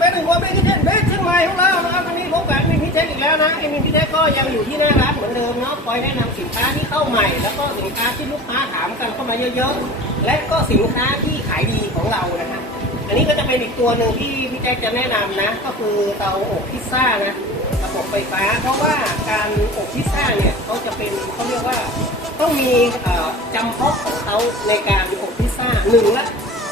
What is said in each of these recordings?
เป็นหนึ่งคนเป็นพิเศษเบสเชียงใหม่ของเรานะครับวันนี้พบกับมินพิเศษอีกแล้วนะไอ้มินพิเศษก็ยังอยู่ที่หน้าร้านเหมือนเดิมเนาะคอยแนะนำสินค้าที่เข้าใหม่ แล้วก็สินค้าที่ลูกค้าถามกันเข้ามาเยอะๆ และก็สินค้าที่ขายดีของเรานะฮะอันนี้ก็จะเป็นอีกตัวหนึ่งที่พี่แจ๊คจะแนะนำนะ ก็คือเตาอบพิซซ่านะระบบไฟฟ้า เพราะว่าการอบพิซซ่าเนี่ยเขาจะเป็นเขาเรียกว่าต้องมีจำเพาะของเขาในการอบพิซซ่าหนึ่งละ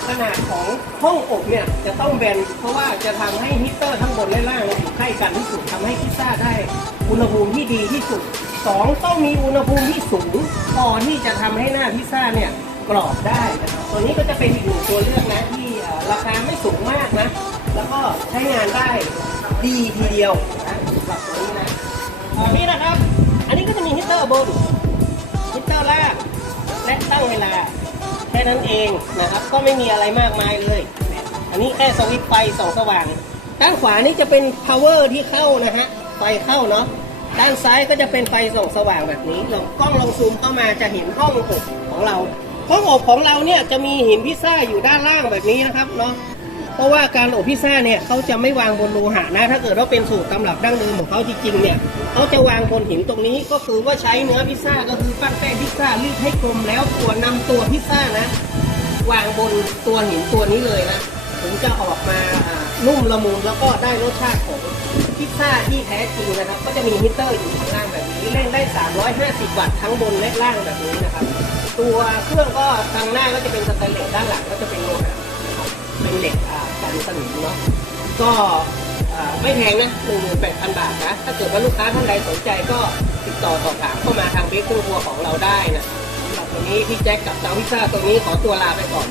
ขนาดของห้องอบเนี่ยจะต้องแบนเพราะว่าจะทำให้ฮีตเตอร์ทั้งบนและล่างอยู่ใกล้กันที่สุดทำให้พิซซ่าได้ อุณหภูมิที่ดีที่สุดสองต้องมีอุณหภูมิที่สูงพอที่จะทำให้หน้าพิซซ่าเนี่ยกรอบได้นะครับตัวนี้ก็จะเป็นอีกหนึ่งตัวเลือกนะที่ราคาไม่สูงมากนะ แล้วก็ใช้งานได้ดีทีเดียวนะสำหรับตัวนี้นะอันนี้นะครับ อันนี้ก็จะมีฮีตเตอร์บนมิเตอร์ล่างและตั้งเวลา นั้นเองนะครับ ก็ไม่มีอะไรมากมายเลย อันนี้แค่สวิตไฟส่องสว่าง ด้านขวานี่จะเป็น power ที่เข้านะฮะ ไฟเข้าเนาะ ด้านซ้ายก็จะเป็นไฟส่องสว่างแบบนี้ลองกล้องลองซูมเข้ามาจะเห็นห้องอบของเรา ห้องอบของเราเนี่ยจะมีหินพิซซ่าอยู่ด้านล่างแบบนี้นะครับเนาะ เพราะว่าการอบพิซซ่าเนี่ยเขาจะไม่วางบนโลหะนะ ถ้าเกิดว่าเป็นสูตรตำรับดั้งเดิมของเขาจริงๆเนี่ยเขาจะวางบนหินตรงนี้ก็คือว่าใช้เนื้อพิซซ่าก็คือปั้นแป้งพิซซ่ารีดให้กลมแล้วตัวนำตัวพิซซ่านะ วางบนตัวหินตัวนี้เลยนะถึงจะออกมานุ่มละมุนแล้วก็ได้รสชาติของพิซซ่าที่แท้จริงนะครับ ก็จะมีฮีตเตอร์อยู่ข้างล่างแบบนี้เล่นได้ 350 วัตต์ทั้งบนและล่างแบบนี้นะครับ ตัวเครื่องก็ทางหน้าก็จะเป็นสแตนเลสด้านหลังก็จะเป็น ก็ไม่แพงนะหนึ่งหมูแปดพันบาทนะ ถ้าเกิดว่าลูกค้าท่านใดสนใจก็ติดต่อสอบถามเข้ามาทางเบสครัวของเราได้นะสำหรับวันนี้พี่แจ็คกับเตาพิซซ่าตรงนี้ขอตัวลาไปก่อน